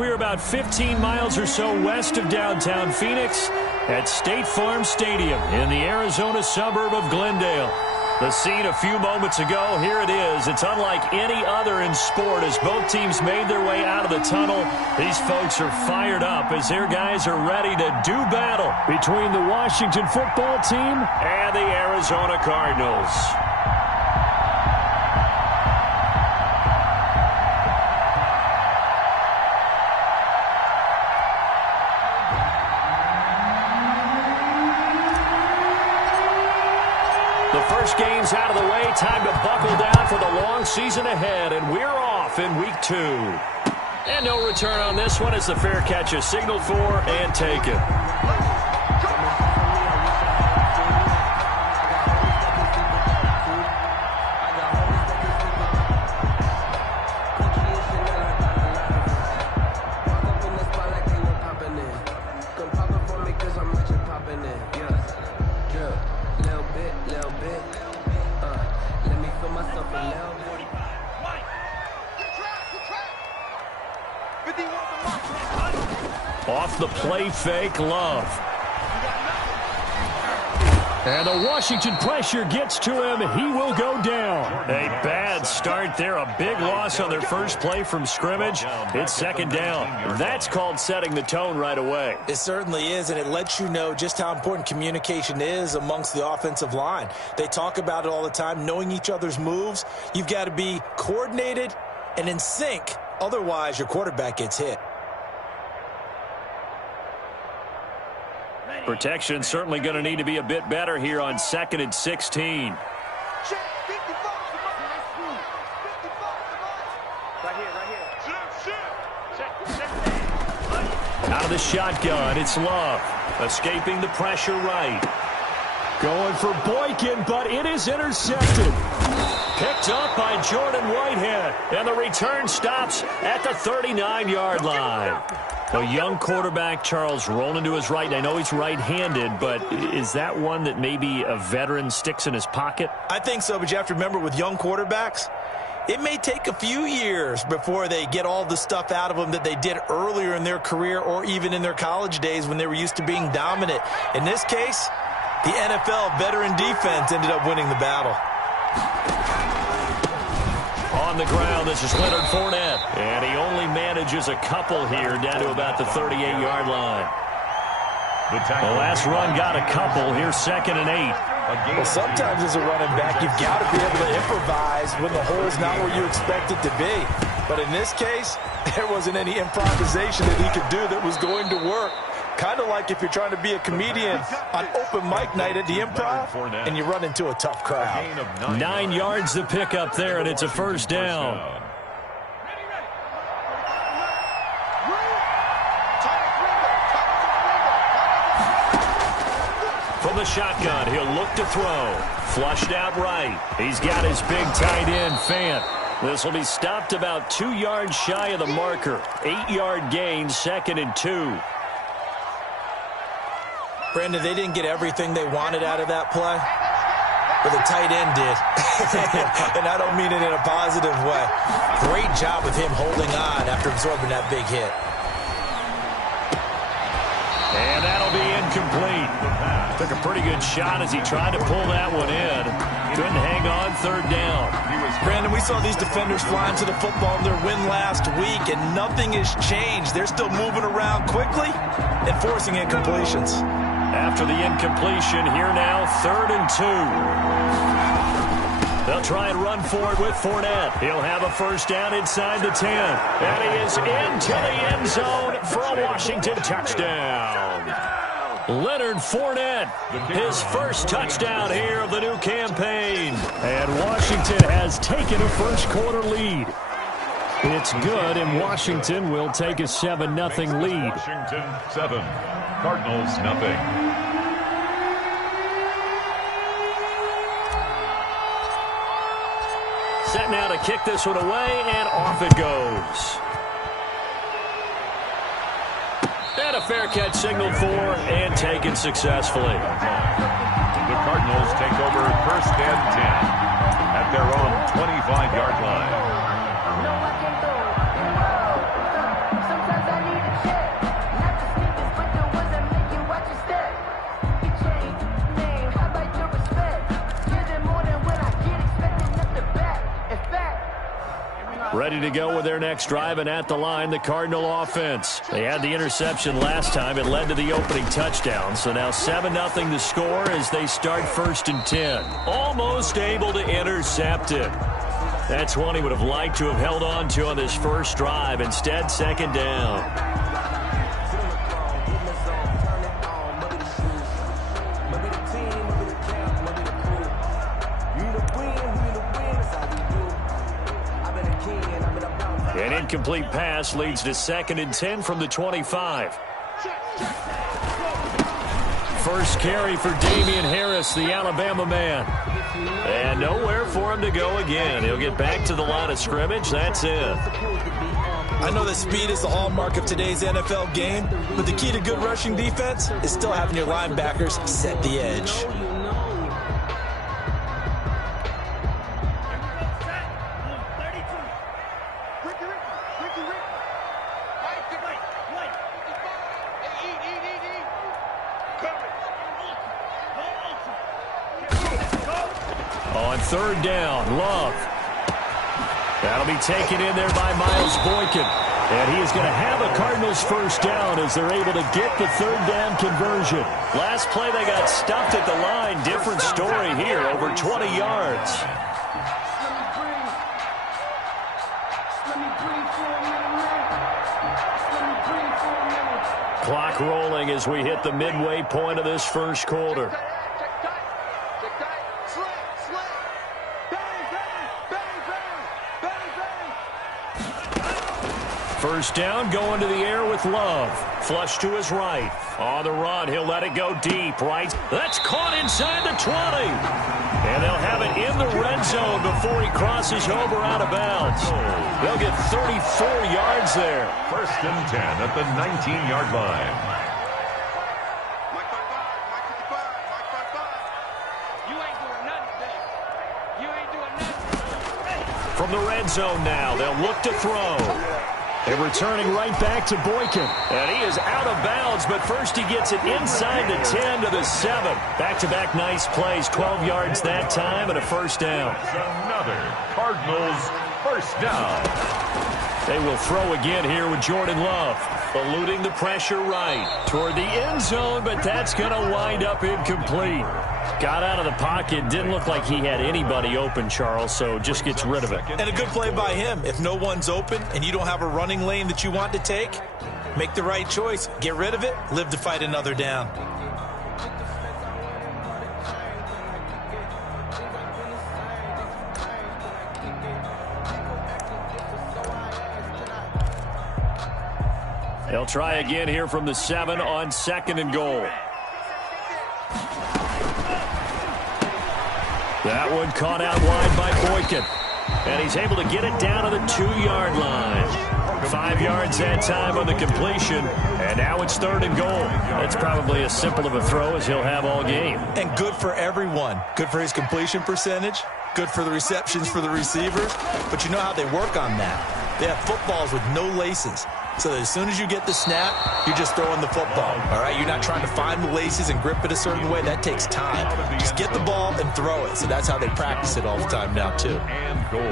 We're about 15 miles or so west of downtown Phoenix at State Farm Stadium in the Arizona suburb of Glendale. The scene a few moments ago, here it is. It's unlike any other in sport as both teams made their way out of the tunnel. These folks are fired up as their guys are ready to do battle between the Washington football team and the Arizona Cardinals. The first game's out of the way. Time to buckle down for the long season ahead, and we're off in week 2. And no return on this one as the fair catch is signaled for and taken. Off the play fake, Love. And the Washington pressure gets to him. He will go down. A bad start there. A big loss on their first play from scrimmage. It's second down. That's called setting the tone right away. It certainly is, and it lets you know just how important communication is amongst the offensive line. They talk about it all the time, knowing each other's moves. You've got to be coordinated and in sync. Otherwise, your quarterback gets hit. Protection certainly going to need to be a bit better here on 2nd and 16. Out of the shotgun, it's Love. Escaping the pressure right. Going for Boykin, but it is intercepted. Picked up by Jordan Whitehead. And the return stops at the 39-yard line. A young quarterback, Charles, rolling to his right. I know he's right-handed, but is that one that maybe a veteran sticks in his pocket? I think so, but you have to remember with young quarterbacks, it may take a few years before they get all the stuff out of them that they did earlier in their career or even in their college days when they were used to being dominant. In this case, the NFL veteran defense ended up winning the battle. On the ground, this is Leonard Fournette. And he only manages a couple here down to about the 38-yard line. The last run got a couple. Here's 2nd and 8. Well, sometimes as a running back, you've got to be able to improvise when the hole's not where you expect it to be. But in this case, there wasn't any improvisation that he could do that was going to work. Kind of like if you're trying to be a comedian on open mic night at the Improv and you run into a tough crowd. 9 yards to pick up there, and it's a first down. From the shotgun, he'll look to throw. Flushed out right. He's got his big tight end, Fant. This will be stopped about 2 yards shy of the marker. 8-yard gain, 2nd and 2. Brandon, they didn't get everything they wanted out of that play, but the tight end did. And I don't mean it in a positive way. Great job of him holding on after absorbing that big hit. And that'll be incomplete. Took a pretty good shot as he tried to pull that one in. Couldn't hang on, 3rd down. Brandon, we saw these defenders flying to the football in their win last week, and nothing has changed. They're still moving around quickly and forcing incompletions. After the incompletion, here now, 3rd and 2. They'll try and run for it with Fournette. He'll have a first down inside the 10. And he is into the end zone for a Washington touchdown. Leonard Fournette, his first touchdown here of the new campaign. And Washington has taken a first-quarter lead. It's good, and Washington will take a 7-0 lead. Washington 7, Cardinals 0. Set now to kick this one away, and off it goes. And a fair catch signaled for and taken successfully. The Cardinals take over 1st and 10 at their own 25-yard line. Ready to go with their next drive, and at the line, the Cardinal offense. They had the interception last time. It led to the opening touchdown. So now 7-0 the score as they start 1st and 10. Almost able to intercept it. That's one he would have liked to have held on to on this first drive. Instead, 2nd down. An incomplete pass leads to 2nd and 10 from the 25. First carry for Damian Harris, the Alabama man. And nowhere for him to go again. He'll get back to the line of scrimmage. That's it. I know that speed is the hallmark of today's NFL game, but the key to good rushing defense is still having your linebackers set the edge. On 3rd down, Love. That'll be taken in there by Miles Boykin. And he is going to have a Cardinals first down as they're able to get the 3rd down conversion. Last play they got stuffed at the line. Different story here, over 20 yards. Clock rolling as we hit the midway point of this first quarter. First down, going to the air with Love. Flush to his right. On the run, he'll let it go deep, right? That's caught inside the 20. And they'll have it in the red zone before he crosses over out of bounds. They'll get 34 yards there. 1st and 10 at the 19-yard line. From the red zone now, they'll look to throw. And returning right back to Boykin. And he is out of bounds, but first he gets it inside the 10 to the 7. Back-to-back nice plays, 12 yards that time and a first down. Another Cardinals first down. They will throw again here with Jordan Love. Eluding the pressure right toward the end zone, but that's going to wind up incomplete. Got out of the pocket. Didn't look like he had anybody open, Charles, so just gets rid of it. And a good play by him. If no one's open and you don't have a running lane that you want to take, make the right choice. Get rid of it. Live to fight another down. They'll try again here from the 7 on 2nd and goal. That one caught out wide by Boykin. And he's able to get it down to the 2-yard line. 5 yards that time on the completion. And now it's 3rd and goal. That's probably as simple of a throw as he'll have all game. And good for everyone. Good for his completion percentage. Good for the receptions for the receivers. But you know how they work on that. They have footballs with no laces. So that as soon as you get the snap, you're just throwing the football. All right, you're not trying to find the laces and grip it a certain way. That takes time. Just get the ball and throw it. So that's how they practice it all the time now, too. And goal.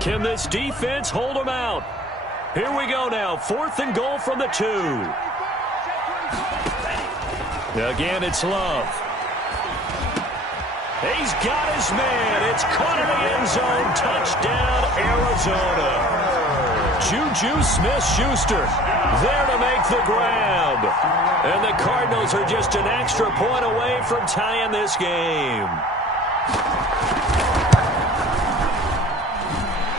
Can this defense hold them out? Here we go now. 4th and goal from the 2. Again, it's Love. He's got his man. It's caught in the end zone. Touchdown, Arizona. Juju Smith-Schuster there to make the grab. And the Cardinals are just an extra point away from tying this game.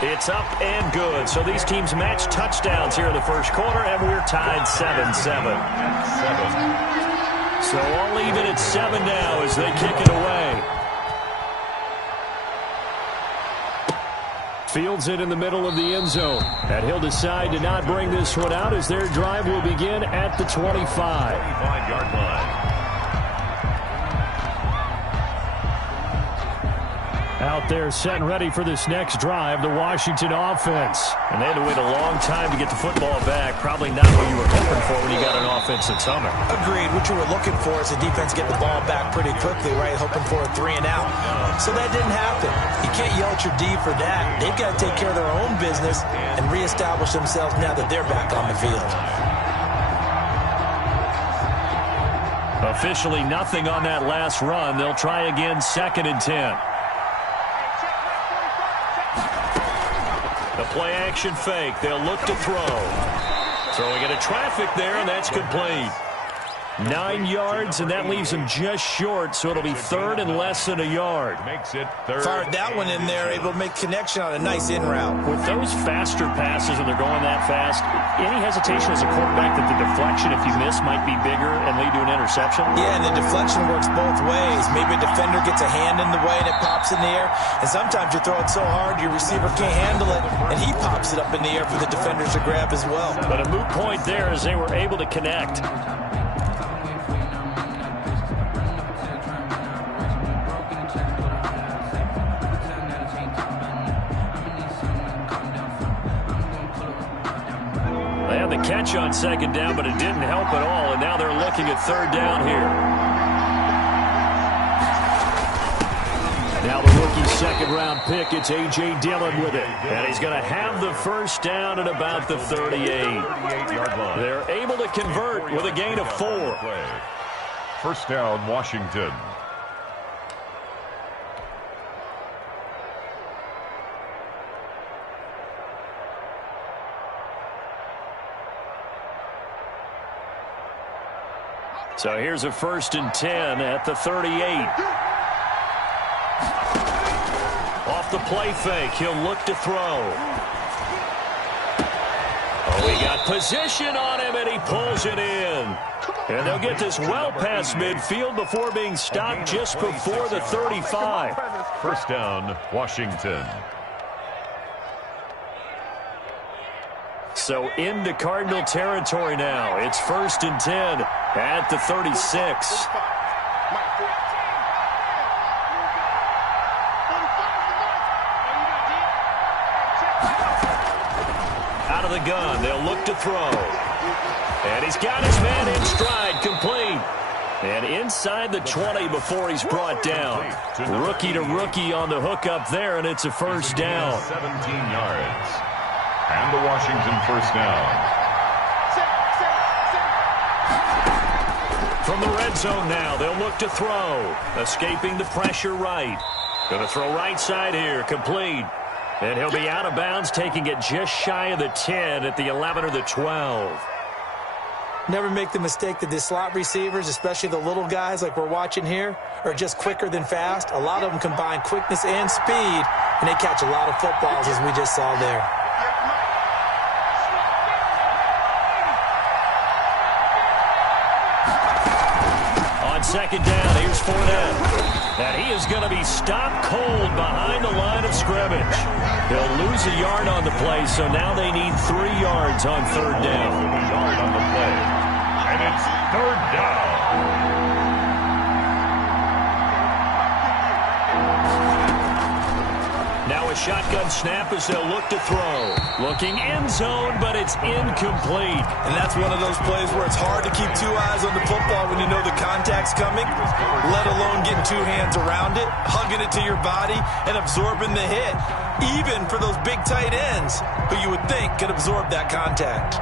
It's up and good. So these teams match touchdowns here in the first quarter, and we're tied 7-7. So all even at 7 now as they kick it away. Fields it in the middle of the end zone. And he'll decide to not bring this one out as their drive will begin at the 25. 25-yard line. Out there set and ready for this next drive, the Washington offense. And they had to wait a long time to get the football back. Probably not what you were hoping for when you got an offense that's humming. Agreed. What you were looking for is the defense get the ball back pretty quickly, right? Hoping for a 3 and out. So that didn't happen. You can't yell at your D for that. They've got to take care of their own business and reestablish themselves now that they're back on the field. Officially nothing on that last run. They'll try again, 2nd and 10. The play action fake. They'll look to throw. Throwing into traffic there, and that's complete. 9 yards, and that leaves him just short, so it'll be 3rd and less than a yard. Makes it 3rd. Fired that one in there, able to make connection on a nice in route. With those faster passes and they're going that fast, any hesitation as a quarterback that the deflection, if you miss, might be bigger and lead to an interception? Yeah, and the deflection works both ways. Maybe a defender gets a hand in the way and it pops in the air, and sometimes you throw it so hard your receiver can't handle it, and he pops it up in the air for the defenders to grab as well. But a moot point there as they were able to connect. The catch on 2nd down, but it didn't help at all, and now they're looking at 3rd down here. Now the rookie 2nd-round pick, it's A.J. Dillon with it, and he's going to have the 1st down at about the 38. They're able to convert with a gain of 4. 1st down, Washington. So here's a 1st and 10 at the 38. Off the play fake, he'll look to throw. Oh, he got position on him, and he pulls it in. And they'll get this well past midfield before being stopped just before the 35. 1st down, Washington. So into Cardinal territory now. It's 1st and 10 at the 36. Out of the gun, they'll look to throw. And he's got his man in stride, complete. And inside the 20 before he's brought down. Rookie to rookie on the hook up there, and it's a 1st down. 17 yards. And the Washington 1st down. From the red zone now, they'll look to throw. Escaping the pressure right. Going to throw right side here, complete. And he'll be out of bounds, taking it just shy of the 10 at the 11 or the 12. Never make the mistake that the slot receivers, especially the little guys like we're watching here, are just quicker than fast. A lot of them combine quickness and speed, and they catch a lot of footballs, as we just saw there. On 2nd down, here's Fournette. And he is going to be stopped cold behind the line of scrimmage. He'll lose a yard on the play, so now they need 3 yards on 3rd down. A yard on the play. And it's 3rd down. Now a shotgun snap as they'll look to throw. Looking end zone, but it's incomplete. And that's one of those plays where it's hard to keep 2 eyes on the football when you know the contact's coming, let alone getting 2 hands around it, hugging it to your body, and absorbing the hit, even for those big tight ends who you would think could absorb that contact.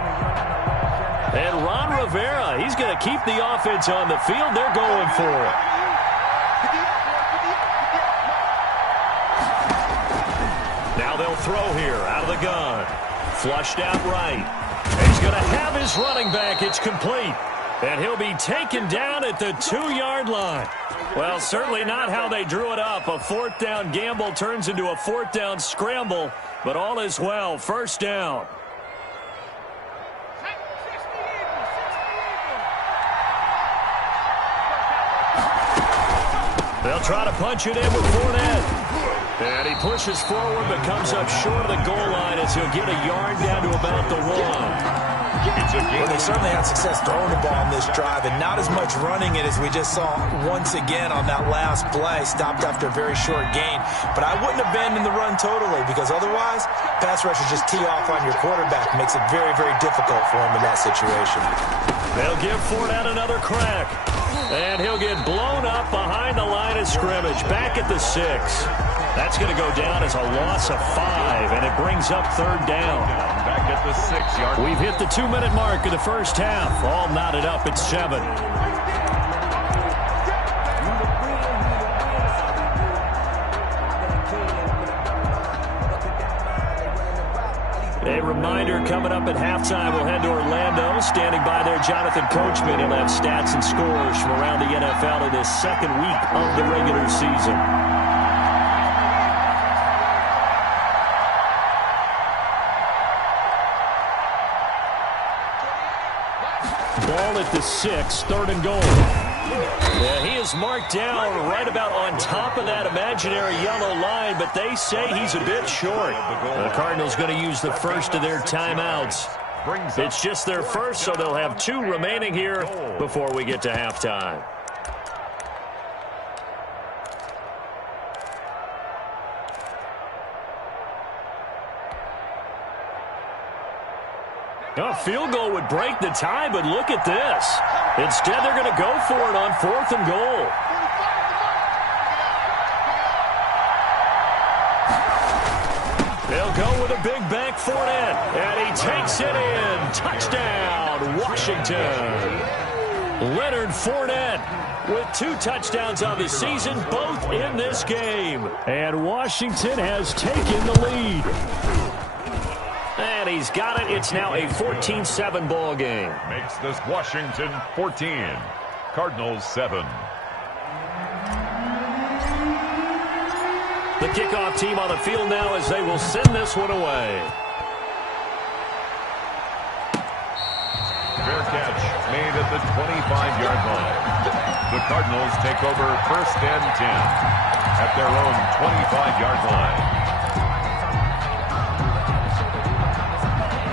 And Ron Rivera, he's going to keep the offense on the field. They're going for it. Now they'll throw here out of the gun. Flushed out right. And he's going to have his running back. It's complete. And he'll be taken down at the 2-yard line. Well, certainly not how they drew it up. A 4th down gamble turns into a 4th down scramble. But all is well. 1st down. They'll try to punch it in with Fournette. And he pushes forward but comes up short of the goal line as he'll get a yard down to about the 1. Well, they certainly had success throwing the ball on this drive, and not as much running it as we just saw once again on that last play. Stopped after a very short gain. But I wouldn't abandon the run totally, because otherwise, pass rushers just tee off on your quarterback. It makes it very, very difficult for him in that situation. They'll give Fournette another crack. And he'll get blown up behind the line of scrimmage, back at the 6. That's going to go down as a loss of 5, and it brings up third down. Back at the 6-yard. We've hit the 2-minute mark of the first half. All knotted up at 7. A reminder, coming up at halftime, we'll head to Orlando. Standing by there, Jonathan Coachman. He'll have stats and scores from around the NFL in this second week of the regular season. Ball at the 6, third and goal. Yeah, he is marked down right about on top of that imaginary yellow line, but they say he's a bit short. The Cardinals going to use the first of their timeouts. It's just their first, so they'll have 2 remaining here before we get to halftime. A field goal would break the tie, but look at this. Instead, they're going to go for it on 4th and goal. They'll go with a big bank Fournette, and he takes it in. Touchdown, Washington. Leonard Fournette with 2 touchdowns on the season, both in this game. And Washington has taken the lead. And he's got it. It's now a 14-7 ball game. Makes this Washington 14. Cardinals 7. The kickoff team on the field now as they will send this one away. Fair catch made at the 25-yard line. The Cardinals take over 1st and 10 at their own 25-yard line.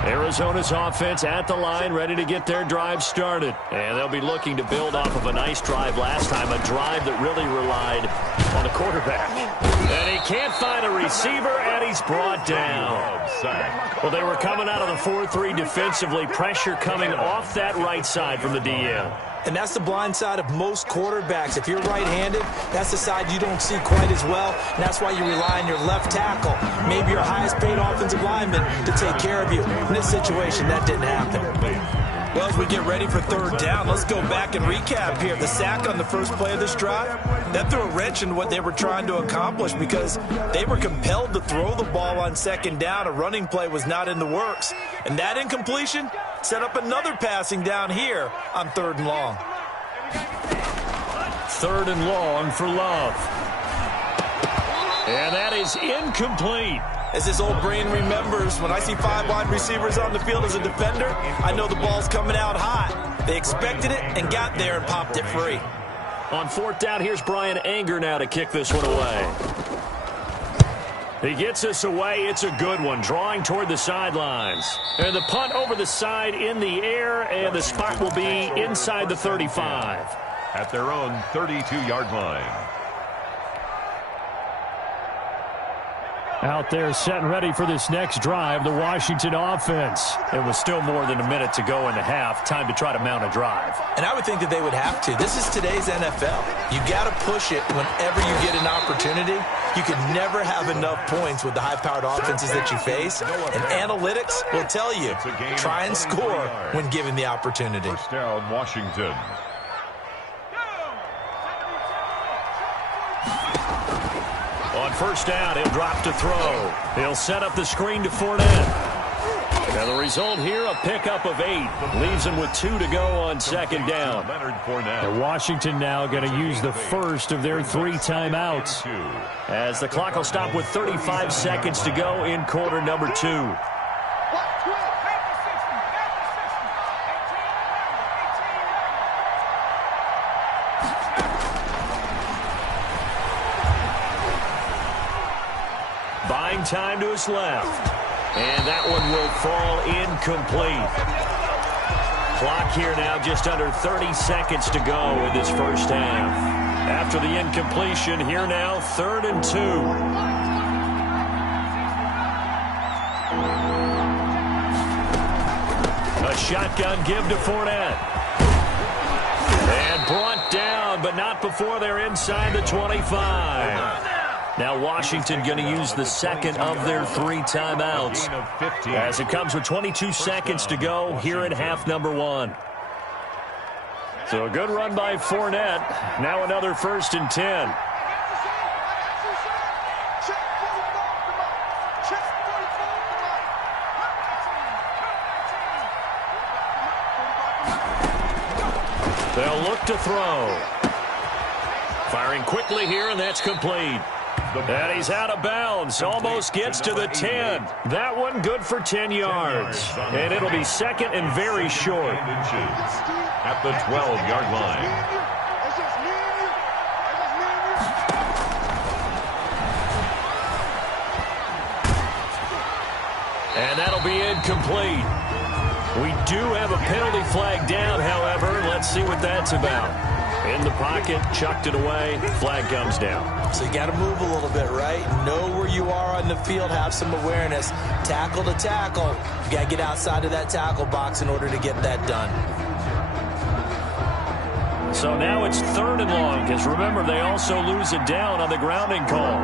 Arizona's offense at the line, ready to get their drive started. And they'll be looking to build off of a nice drive last time, a drive that really relied on the quarterback. And he can't find a receiver, and he's brought down. Well, they were coming out of the 4-3 defensively, pressure coming off that right side from the DM. And that's the blind side of most quarterbacks. If you're right-handed, that's the side you don't see quite as well. And that's why you rely on your left tackle, maybe your highest-paid offensive lineman, to take care of you. In this situation, that didn't happen. Well, as we get ready for third down, let's go back and recap here. The sack on the first play of this drive, that threw a wrench in what they were trying to accomplish because they were compelled to throw the ball on second down. A running play was not in the works. And that incompletion set up another passing down here on 3rd and long. 3rd and long for Love. And that is incomplete. As his old brain remembers, when I see 5 wide receivers on the field as a defender, I know the ball's coming out hot. They expected it and got there and popped it free. On 4th down, here's Brian Anger now to kick this one away. He gets us away. It's a good one, drawing toward the sidelines. And the punt over the side in the air, and the spot will be inside the 35. At their own 32-yard line. Out there set and ready for this next drive, the Washington offense. It was still more than a minute to go in the half. Time to try to mount a drive. And I would think that they would have to. This is today's NFL. You got to push it whenever you get an opportunity. You can never have enough points with the high-powered offenses that you face. And analytics will tell you, try and score when given the opportunity. First down, Washington. On 1st down, he'll drop to throw. He'll set up the screen to Fournette. And the result here, a pickup of 8. Leaves him with 2 to go on 2nd down. And Washington now going to use the first of their 3 timeouts. As the clock will stop with 35 seconds to go in quarter number 2. Buying time to his left. And that one will fall incomplete. Clock here now, just under 30 seconds to go in this first half. After the incompletion, here now, 3rd and 2. A shotgun give to Fournette. And brought down, but not before they're inside the 25. Now Washington going to use the second of their 3 timeouts as it comes with 22 seconds to go here in half number 1. So a good run by Fournette. Now another 1st and 10. They'll look to throw. Firing quickly here, and that's complete. And he's out of bounds. Almost gets to the 10. That one good for 10 yards. And it'll be second and very short. At the 12-yard line. And that'll be incomplete. We do have a penalty flag down, however. Let's see what that's about. In the pocket, chucked it away, flag comes down. So you got to move a little bit, right? Know where you are on the field, have some awareness. Tackle to tackle. You got to get outside of that tackle box in order to get that done. So now it's 3rd and long, because remember, they also lose it down on the grounding call.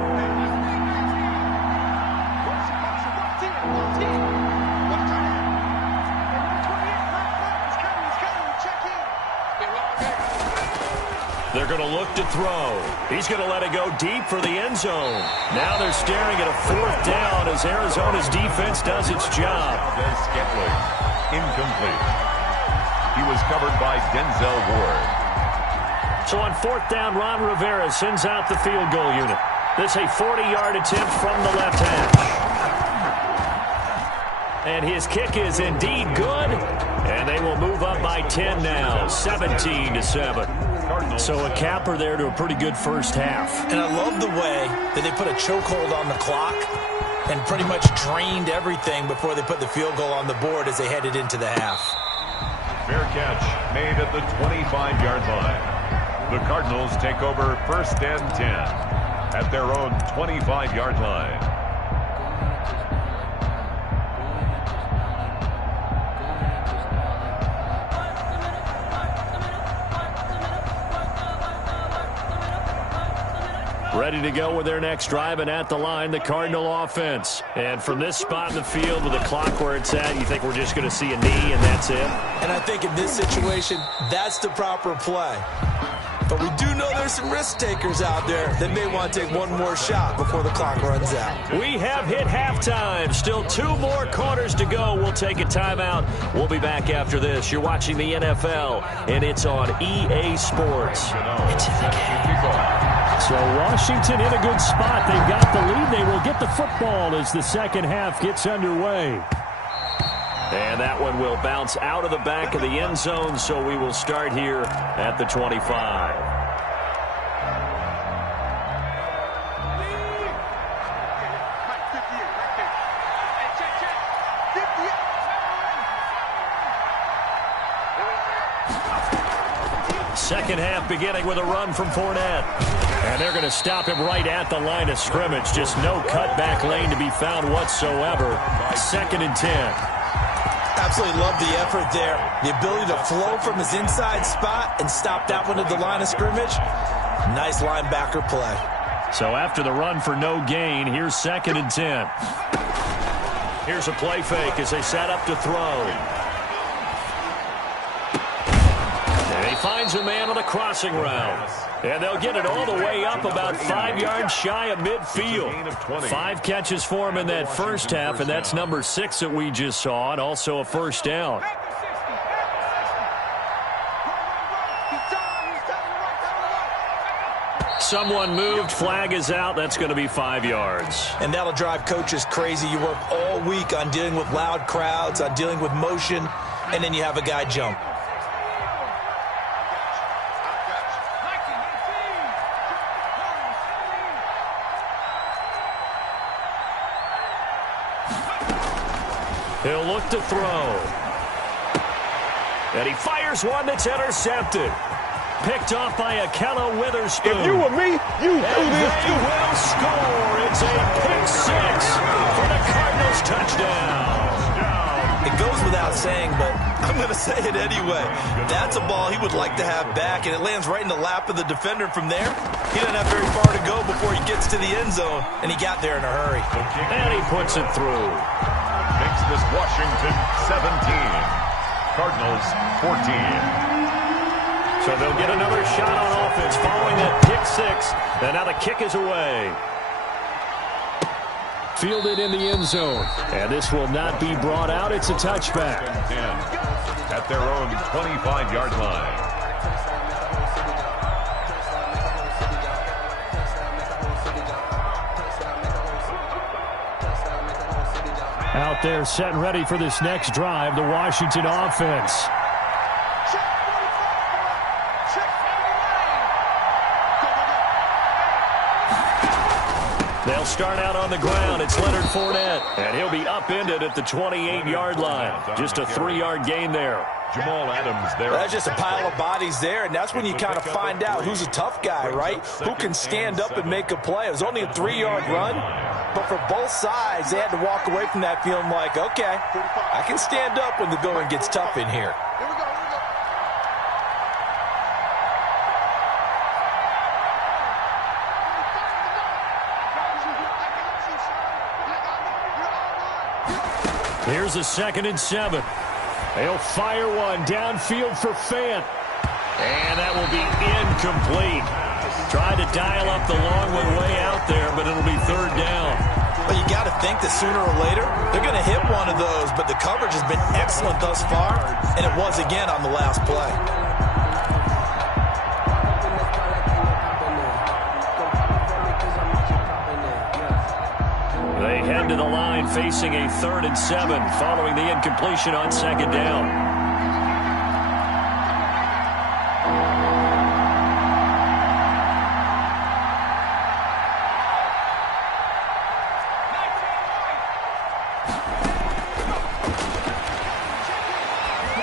They're going to look to throw. He's going to let it go deep for the end zone. Now they're staring at a 4th down as Arizona's defense does its job. Incomplete. He was covered by Denzel Ward. So on 4th down, Ron Rivera sends out the field goal unit. This a 40-yard attempt from the left hash. And his kick is indeed good. And they will move up by 10 now, 17-7. So a capper there to a pretty good first half. And I love the way that they put a chokehold on the clock and pretty much drained everything before they put the field goal on the board as they headed into the half. Fair catch made at the 25-yard line. The Cardinals take over 1st and 10 at their own 25-yard line. Ready to go with their next drive, and at the line, the Cardinal offense. And from this spot in the field with the clock where it's at, you think we're just going to see a knee and that's it? And I think in this situation, that's the proper play. But we do know there's some risk takers out there that may want to take one more shot before the clock runs out. We have hit halftime. Still 2 more quarters to go. We'll take a timeout. We'll be back after this. You're watching the NFL, and it's on EA Sports. It's in the game. So Washington in a good spot. They've got the lead. They will get the football as the second half gets underway. And that one will bounce out of the back of the end zone, so we will start here at the 25. Second half beginning with a run from Fournette. And they're going to stop him right at the line of scrimmage. Just no cutback lane to be found whatsoever. 2nd and 10. Absolutely love the effort there. The ability to flow from his inside spot and stop that one at the line of scrimmage. Nice linebacker play. So after the run for no gain, here's 2nd and 10. Here's a play fake as they set up to throw. And he finds a man on the crossing route. And they'll get it all the way up about 5 yards shy of midfield. 5 catches for him in that first half, and that's number 6 that we just saw, and also a first down. Someone moved, flag is out, that's going to be 5 yards. And that'll drive coaches crazy. You work all week on dealing with loud crowds, on dealing with motion, and then you have a guy jump. He'll look to throw. And he fires one that's intercepted. Picked off by Akello Witherspoon. If you were me, you do this they too. will score. It's a pick six for the Cardinals touchdown. It goes without saying, but I'm going to say it anyway. That's a ball he would like to have back, and it lands right in the lap of the defender from there. He doesn't have very far to go before he gets to the end zone, and he got there in a hurry. And he puts it through. Makes this Washington 17. Cardinals 14. So they'll get another shot on offense following that pick six. And now the kick is away. Fielded in the end zone. And this will not be brought out. It's a touchback. 10 at their own 25-yard line. Out there set and ready for this next drive, the Washington offense. They'll start out on the ground. It's Leonard Fournette, and he'll be upended at the 28-yard line. Just a 3-yard gain there. Jamal Adams there. That's just a pile of bodies there, and that's when you kind of find out who's a tough guy, right? Who can stand up and make a play. It was only a 3-yard run, but for both sides, they had to walk away from that feeling like, okay, I can stand up when the going gets tough in here. Here's a 2nd and 7. They'll fire one downfield for Fant. And that will be incomplete. Tried to dial up the long one way out there, but it'll be 3rd down. But you got to think that sooner or later, they're going to hit one of those. But the coverage has been excellent thus far, and it was again on the last play. They head to the line facing a 3rd and 7 following the incompletion on 2nd down.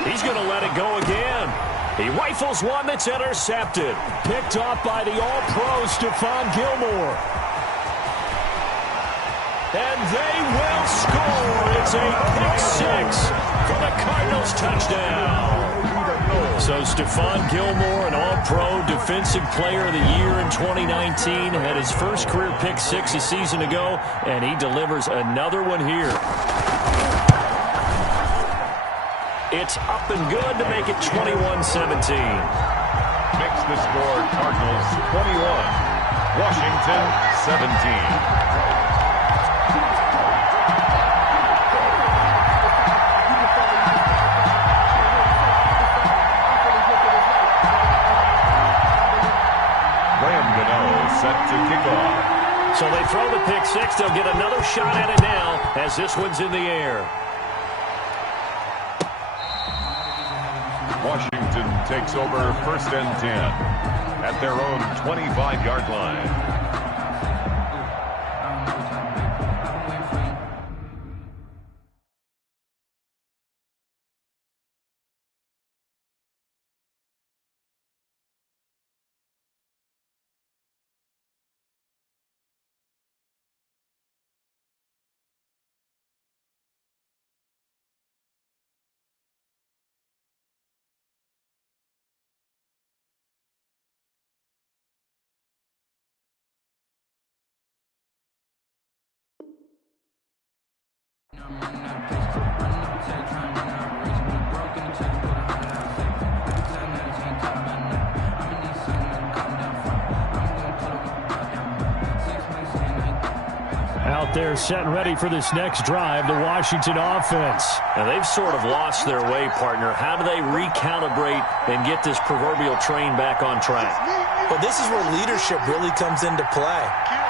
He's going to let it go again. He rifles one that's intercepted. Picked off by the All-Pro Stephon Gilmore. And they will score. It's a pick six for the Cardinals touchdown. So Stephon Gilmore, an All-Pro Defensive Player of the Year in 2019, had his first career pick six a season ago, and he delivers another one here. It's up and good to make it 21-17. Makes the score Cardinals 21, Washington 17. Set to kick off. So they throw the pick six. They'll get another shot at it now as this one's in the air. Washington takes over 1st and 10 at their own 25-yard line. Out there set and ready for this next drive, the Washington offense. Now they've sort of lost their way, partner. How do they recalibrate and get this proverbial train back on track? Well, this is where leadership really comes into play.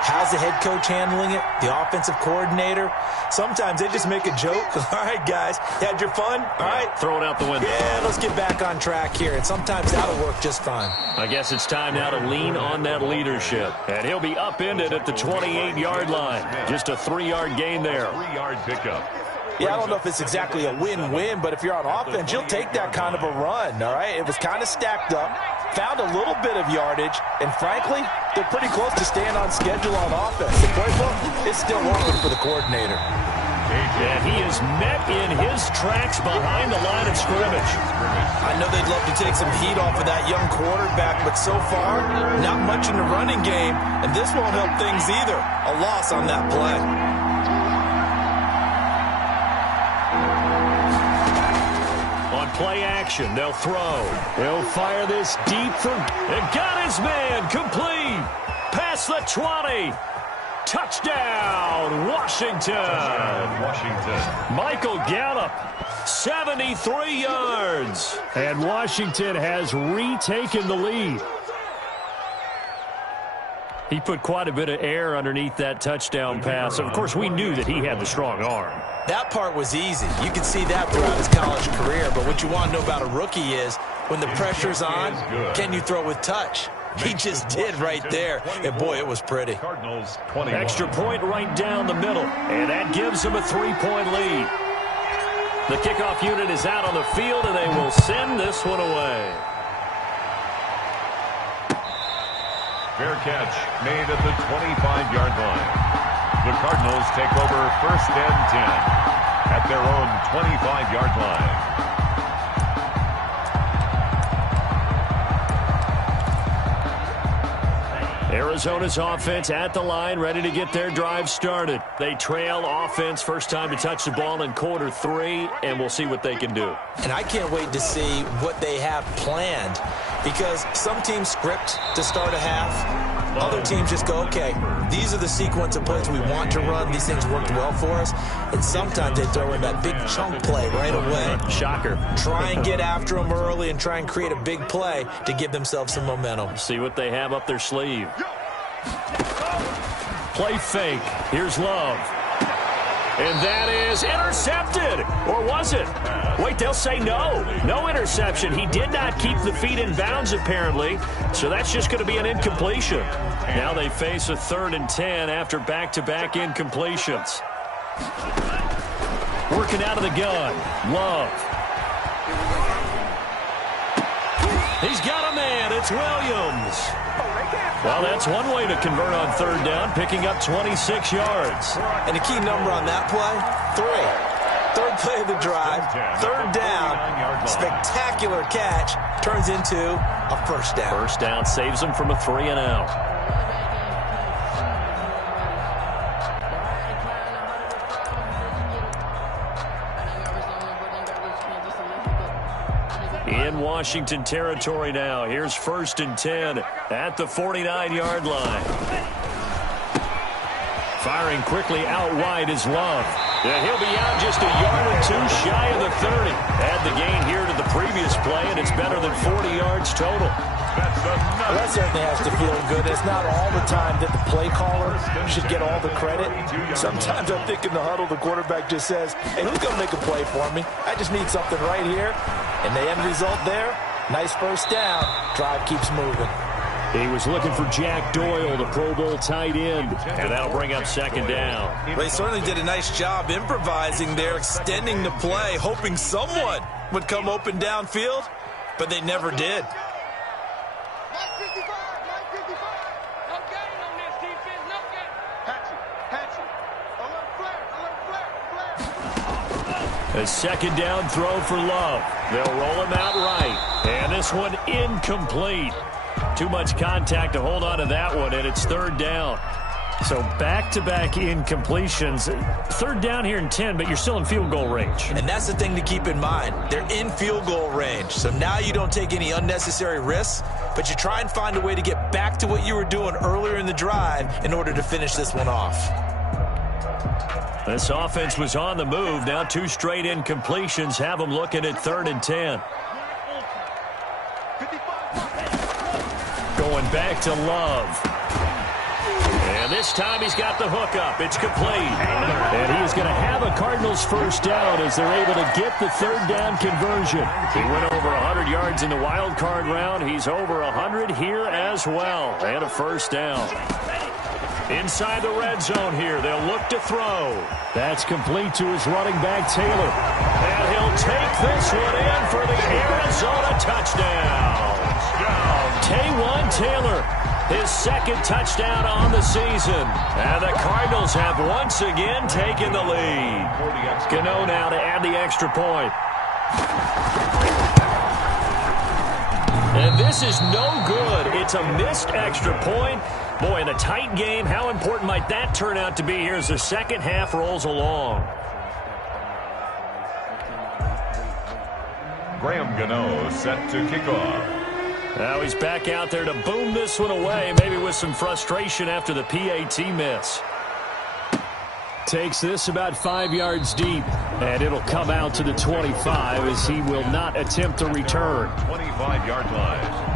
How's the head coach handling it? The offensive coordinator? Sometimes they just make a joke. All right, guys, had your fun? All right. Throw it out the window. Yeah, let's get back on track here. And sometimes that'll work just fine. I guess it's time now to lean on that leadership. And he'll be upended at the 28-yard line. Just a 3-yard gain there. 3-yard pickup. Yeah, I don't know if it's exactly a win-win, but if you're on offense, you'll take that kind of a run, all right? It was kind of stacked up, found a little bit of yardage, and frankly, they're pretty close to staying on schedule on offense. The playbook is still open for the coordinator. And he is met in his tracks behind the line of scrimmage. I know they'd love to take some heat off of that young quarterback, but so far, not much in the running game, and this won't help things either. A loss on that play. On play action, they'll throw. He'll fire this deep from... And got his man, complete. Past the 20. Touchdown, Washington. Michael Gallup, 73 yards. And Washington has retaken the lead. He put quite a bit of air underneath that touchdown pass. Of course, we knew that he had the strong arm. That part was easy. You could see that throughout his college career. But what you want to know about a rookie is when the pressure's on, can you throw with touch? He just did right there, and boy, it was pretty. Extra point right down the middle, and that gives him a 3-point lead. The kickoff unit is out on the field, and they will send this one away. Fair catch made at the 25-yard line. The Cardinals take over 1st and 10 at their own 25-yard line. Arizona's offense at the line, ready to get their drive started. They trail offense, first time to touch the ball in quarter 3, and we'll see what they can do. And I can't wait to see what they have planned, because some teams script to start a half. Other teams just go, okay, these are the sequence of plays we want to run. These things worked well for us. And sometimes they throw in that big chunk play right away. Shocker. Try and get after them early and try and create a big play to give themselves some momentum. See what they have up their sleeve. Play fake. Here's Love. And that is intercepted. Or was it? Wait, they'll say no. No interception. He did not keep the feet in bounds, apparently. So that's just going to be an incompletion. Now they face a 3rd and 10 after back-to-back incompletions. Working out of the gun. Love. He's got a man. It's Williams. Well, that's one way to convert on 3rd down, picking up 26 yards. And the key number on that play, 3. 3rd play of the drive, 3rd down, spectacular catch, turns into a 1st down. 1st down saves them from a 3-and-out. In Washington territory now. Here's 1st and 10 at the 49-yard line. Firing quickly out wide is Love. And he'll be out just a yard or 2 shy of the 30. Add the gain here to the previous play, and it's better than 40 yards total. Well, that certainly has to feel good. It's not all the time that the play caller should get all the credit. Sometimes I think in the huddle, the quarterback just says, hey, who's going to make a play for me? I just need something right here. And the end result there, nice 1st down. Drive keeps moving. He was looking for Jack Doyle, the Pro Bowl tight end, and that'll bring up 2nd down. They certainly did a nice job improvising there, extending the play, hoping someone would come open downfield, but they never did. A 2nd down throw for Love. They'll roll him out right. And this one incomplete. Too much contact to hold on to that one, and it's 3rd down. So back-to-back incompletions. 3rd down here in 10, but you're still in field goal range. And that's the thing to keep in mind. They're in field goal range. So now you don't take any unnecessary risks, but you try and find a way to get back to what you were doing earlier in the drive in order to finish this one off. This offense was on the move. Now 2 straight incompletions have them looking at 3rd and 10. Going back to Love. And this time he's got the hook up. It's complete. And he is going to have a Cardinals 1st down as they're able to get the 3rd down conversion. He went over 100 yards in the wild card round. He's over 100 here as well. And a 1st down. Inside the red zone here, they'll look to throw. That's complete to his running back, Taylor. And he'll take this one in for the Arizona touchdown. Taywan Taylor, his second touchdown on the season. And the Cardinals have once again taken the lead. Gano now to add the extra point. And this is no good. It's a missed extra point. Boy, in a tight game, how important might that turn out to be here as the second half rolls along? Graham Gano set to kick off. Now he's back out there to boom this one away, maybe with some frustration after the PAT miss. Takes this about 5 yards deep, and it'll come out to the 25 as he will not attempt to return. 25-yard line.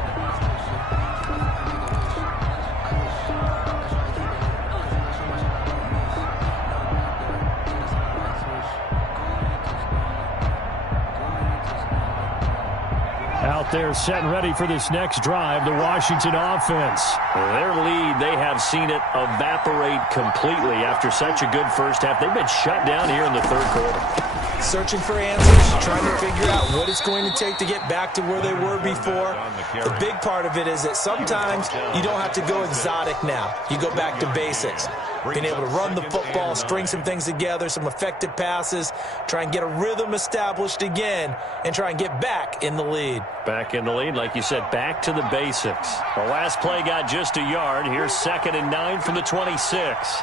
Out there set and ready for this next drive, the Washington offense. Their lead, they have seen it evaporate completely after such a good first half. They've been shut down here in the third quarter. Searching for answers, trying to figure out what it's going to take to get back to where they were before. The big part of it is that sometimes you don't have to go exotic now. You go back to basics. Being able to run the football, string some things together, some effective passes, try and get a rhythm established again, and try and get back in the lead. Back in the lead, like you said, back to the basics. The last play got just a yard. Here's 2nd and 9 from the 26.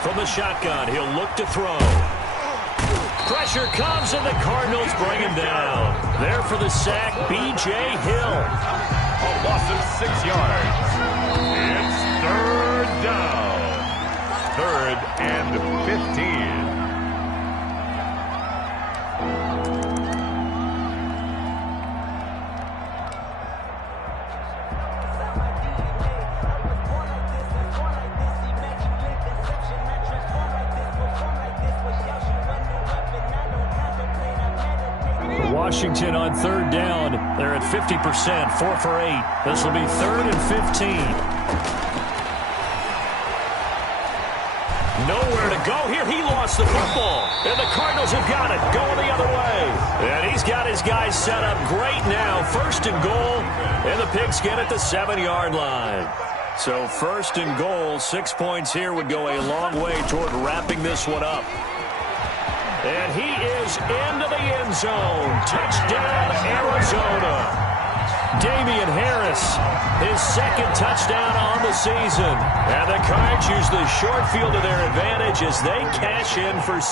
From the shotgun, he'll look to throw. Pressure comes, and the Cardinals bring him down. There for the sack, B.J. Hill. A loss of 6 yards. It's 3rd down. 3rd and 15. Washington on 3rd down. They're at 50%, 4 for 8. This will be 3rd and 15. Nowhere to go here. He lost the football. And the Cardinals have got it going the other way. And he's got his guys set up great now. 1st and goal. And the Pigskin at the 7-yard line. So 1st and goal, 6 points here would go a long way toward wrapping this one up. And he is into the end zone. Touchdown, Arizona. Damian Harris, his 2nd touchdown on the season. And the Cards use the short field to their advantage as they cash in for 6.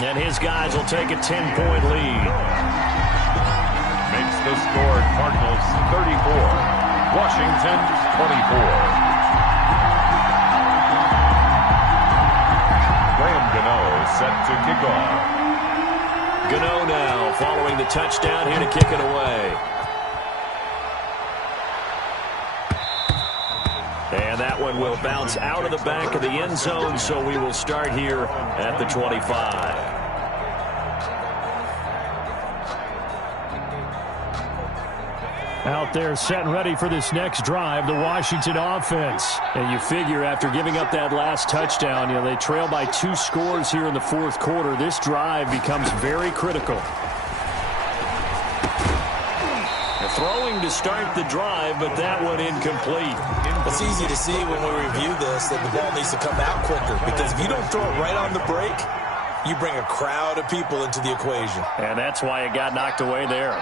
And his guys will take a 10-point lead. Makes the score Cardinals 34. Washington 24. Graham Gano set to kick off. Gano now following the touchdown here to kick it away. And that one will bounce out of the back of the end zone, so we will start here at the 25. Out there set and ready for this next drive, the Washington offense. And you figure after giving up that last touchdown, they trail by 2 scores here in the 4th quarter. This drive becomes very critical. Throwing to start the drive, but that one incomplete. It's easy to see when we review this that the ball needs to come out quicker, because if you don't throw it right on the break, you bring a crowd of people into the equation. And that's why it got knocked away there.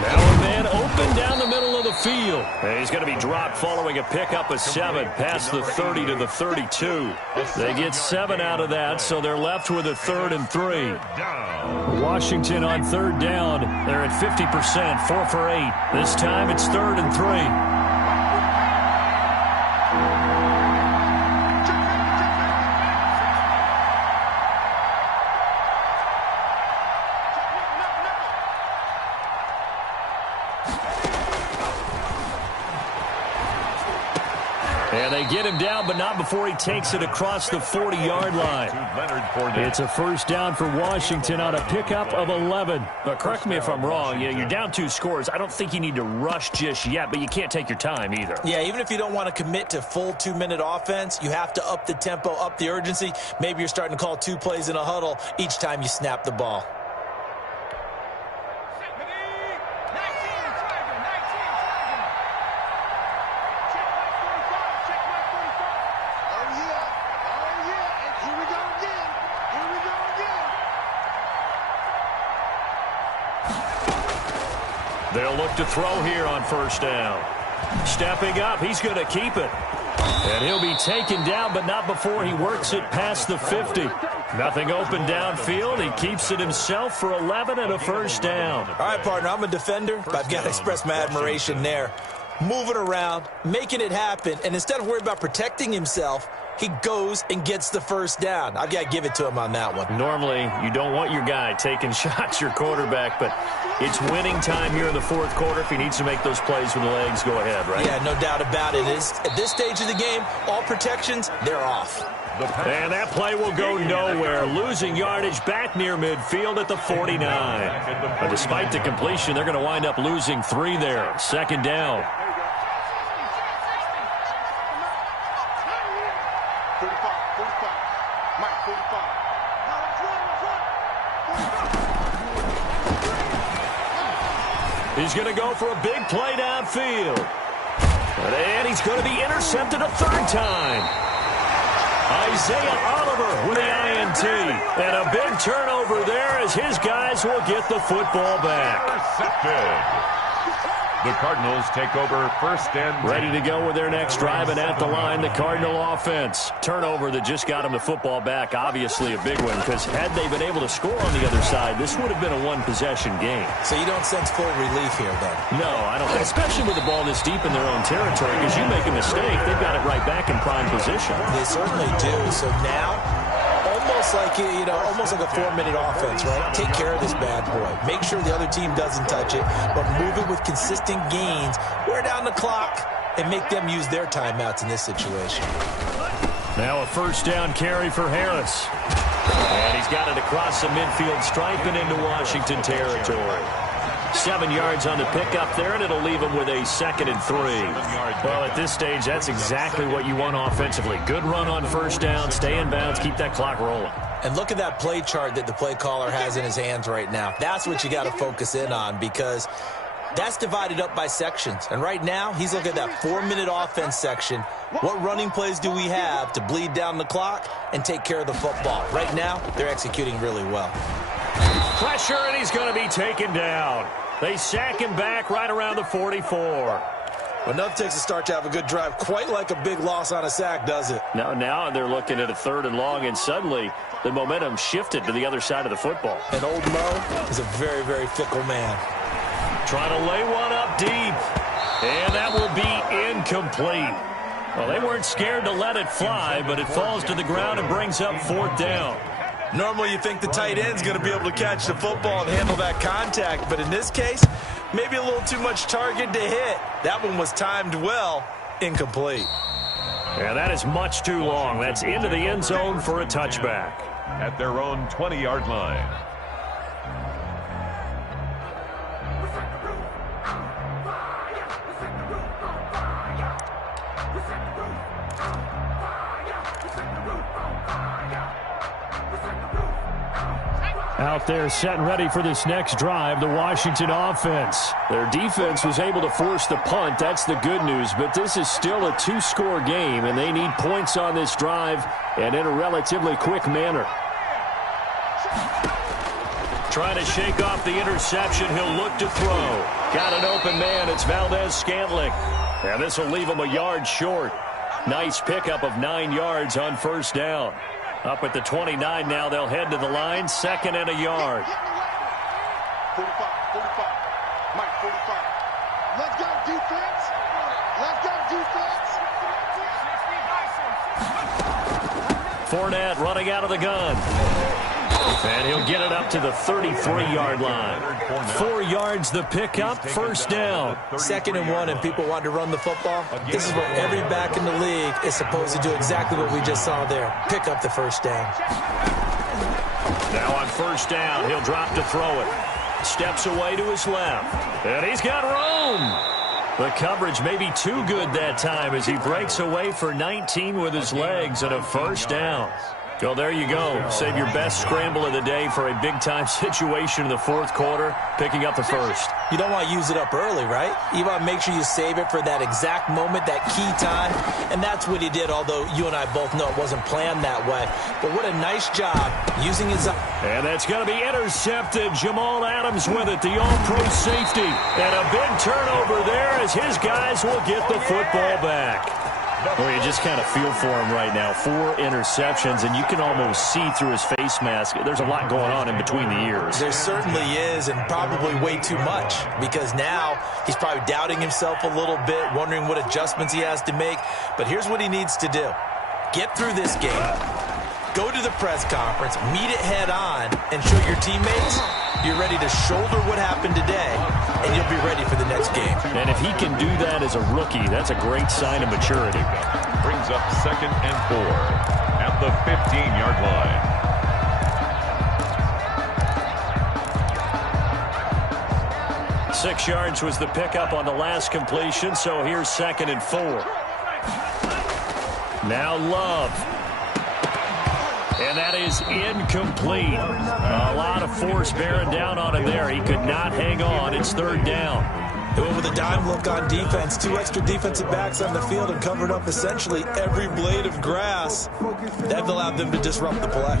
Now a man open down the middle of the field. And he's going to be dropped following a pickup of 7 past the 30 to the 32. They get 7 out of that, so they're left with a 3rd and 3. Washington on 3rd down. They're at 50%, 4 for 8. This time it's 3rd and 3. And they get him down, but not before he takes it across the 40-yard line. It's a first down for Washington on a pickup of 11. But correct me if I'm wrong. You're down 2 scores. I don't think you need to rush just yet, but you can't take your time either. Yeah, even if you don't want to commit to full 2-minute offense, you have to up the tempo, up the urgency. Maybe you're starting to call 2 plays in a huddle each time you snap the ball. They'll look to throw here on first down. Stepping up, he's going to keep it. And he'll be taken down, but not before he works it past the 50. Nothing open downfield. He keeps it himself for 11 and a first down. All right, partner, I'm a defender, but I've got to express my admiration there. Moving around, making it happen, and instead of worrying about protecting himself, he goes and gets the first down. I've got to give it to him on that one. Normally, you don't want your guy taking shots, your quarterback, but it's winning time here in the fourth quarter. If he needs to make those plays with the legs, go ahead, right? Yeah, no doubt about it. At this stage of the game, all protections, they're off. And that play will go nowhere. Losing yardage back near midfield at the 49. But despite the completion, they're going to wind up losing 3 there. Second down. 45. Mike, 45. He's going to go for a big play downfield. And he's going to be intercepted a 3rd time. Isaiah Oliver with the INT. And a big turnover there as his guys will get the football back. Intercepted. The Cardinals take over first and ready to go with their next drive, and at the line, the Cardinal offense. Turnover that just got him the football back, obviously a big one, because had they been able to score on the other side, this would have been a one-possession game. So you don't sense full relief here, then? No, I don't. Especially with the ball this deep in their own territory, because you make a mistake, they've got it right back in prime position. They certainly do. So now, almost like a 4-minute offense, right? Take care of this bad boy. Make sure the other team doesn't touch it, but move it with consistent gains. Wear down the clock and make them use their timeouts in this situation. Now a first down carry for Harris. And he's got it across the midfield stripe and into Washington territory. 7 yards on the pickup there, and it'll leave him with a 2nd and 3. Well, at this stage, that's exactly what you want offensively. Good run on first down, stay in bounds, keep that clock rolling. And look at that play chart that the play caller has in his hands right now. That's what you got to focus in on, because that's divided up by sections. And right now, he's looking at that 4-minute offense section. What running plays do we have to bleed down the clock and take care of the football? Right now, they're executing really well. Pressure, and he's going to be taken down. They sack him back right around the 44. Well, enough takes to start to have a good drive. Quite like a big loss on a sack, does it? Now they're looking at a 3rd and long, and suddenly the momentum shifted to the other side of the football. And old Mo is a very, very fickle man. Trying to lay one up deep. And that will be incomplete. Well, they weren't scared to let it fly, but it falls to the ground and brings up 4th down. Normally you think the tight end's going to be able to catch the football and handle that contact, but in this case, maybe a little too much target to hit. That one was timed well, incomplete. Yeah, that is much too long. That's into the end zone for a touchback. At their own 20-yard line. Out there set and ready for this next drive, the Washington offense. Their defense was able to force the punt. That's the good news, but this is still a 2-score game, and they need points on this drive and in a relatively quick manner. Trying to shake off the interception. He'll look to throw. Got an open man. It's Valdez-Scantling. And this will leave him a yard short. Nice pickup of 9 yards on first down. Up at the 29 now, they'll head to the line, 2nd and a yard. 45. Mike, 45. Let's go, defense. Let's go, defense. Fournette running out of the gun. And he'll get it up to the 33-yard line. 4 yards the pickup, first down. 2nd and 1, and people want to run the football. This is where every back in the league is supposed to do exactly what we just saw there. Pick up the first down. Now on first down, he'll drop to throw it. Steps away to his left. And he's got room. The coverage may be too good that time as he breaks away for 19 with his legs and a first down. Well, there you go. Save your best scramble of the day for a big-time situation in the 4th quarter, picking up the first. You don't want to use it up early, right? You want to make sure you save it for that exact moment, that key time. And that's what he did, although you and I both know it wasn't planned that way. But what a nice job using his... And that's going to be intercepted. Jamal Adams with it, the all-pro safety. And a big turnover there as his guys will get the football back. Well, you just kind of feel for him right now. 4 interceptions, and you can almost see through his face mask. There's a lot going on in between the ears. There certainly is, and probably way too much, because now he's probably doubting himself a little bit, wondering what adjustments he has to make. But here's what he needs to do. Get through this game, go to the press conference, meet it head on, and show your teammates you're ready to shoulder what happened today, and you'll be ready for the next game. And if he can do that as a rookie, that's a great sign of maturity. Brings up 2nd and 4 at the 15-yard line. 6 yards was the pickup on the last completion, so here's 2nd and 4. Now Love. And that is incomplete. A lot of force bearing down on him there. He could not hang on. It's 3rd down. They went with a dime look on defense. 2 extra defensive backs on the field and covered up essentially every blade of grass. That allowed them to disrupt the play.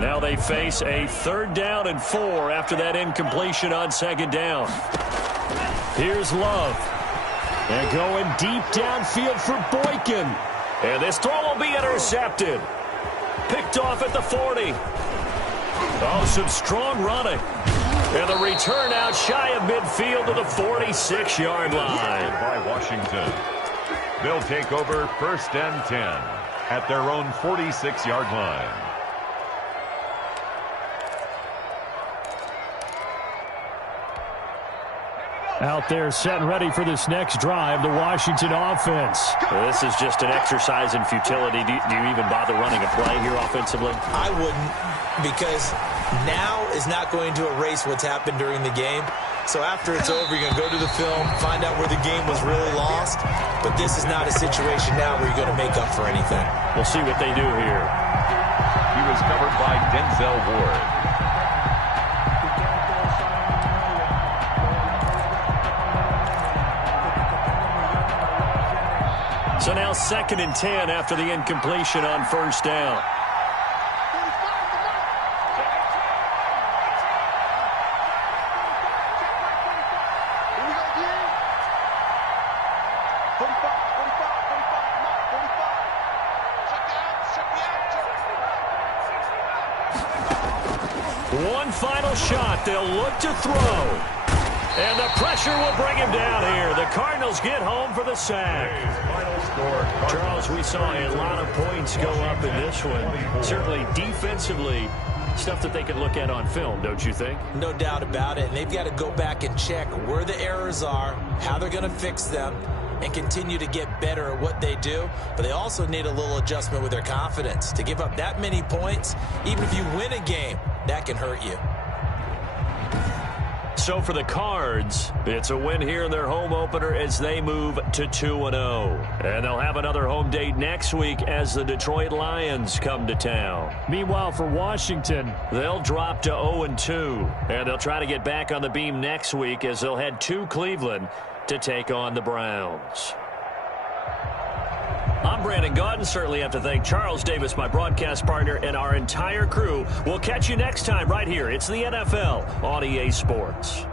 Now they face a 3rd down and 4 after that incompletion on 2nd down. Here's Love. And going deep downfield for Boykin. And this throw will be intercepted. Picked off at the 40. Oh, some strong running. And the return out shy of midfield to the 46-yard line. By Washington. They'll take over 1st and 10 at their own 46-yard line. Out there set and ready for this next drive, the Washington offense. Well, this is just an exercise in futility. Do you even bother running a play here offensively? I wouldn't, because now is not going to erase what's happened during the game. So after it's over, you're going to go to the film, find out where the game was really lost. But this is not a situation now where you're going to make up for anything. We'll see what they do here. He was covered by Denzel Ward. So now 2nd and 10 after the incompletion on 1st down. One final shot. They'll look to throw. And the pressure will bring him down here. The Cardinals get home for the sack. Charles, we saw a lot of points go up in this one. Certainly defensively, stuff that they can look at on film, don't you think? No doubt about it. And they've got to go back and check where the errors are, how they're going to fix them, and continue to get better at what they do. But they also need a little adjustment with their confidence. To give up that many points, even if you win a game, that can hurt you. So for the Cards, it's a win here in their home opener as they move to 2-0. And they'll have another home date next week as the Detroit Lions come to town. Meanwhile, for Washington, they'll drop to 0-2. And they'll try to get back on the beam next week as they'll head to Cleveland to take on the Browns. I'm Brandon Gaudin. Certainly have to thank Charles Davis, my broadcast partner, and our entire crew. We'll catch you next time right here. It's the NFL on EA Sports.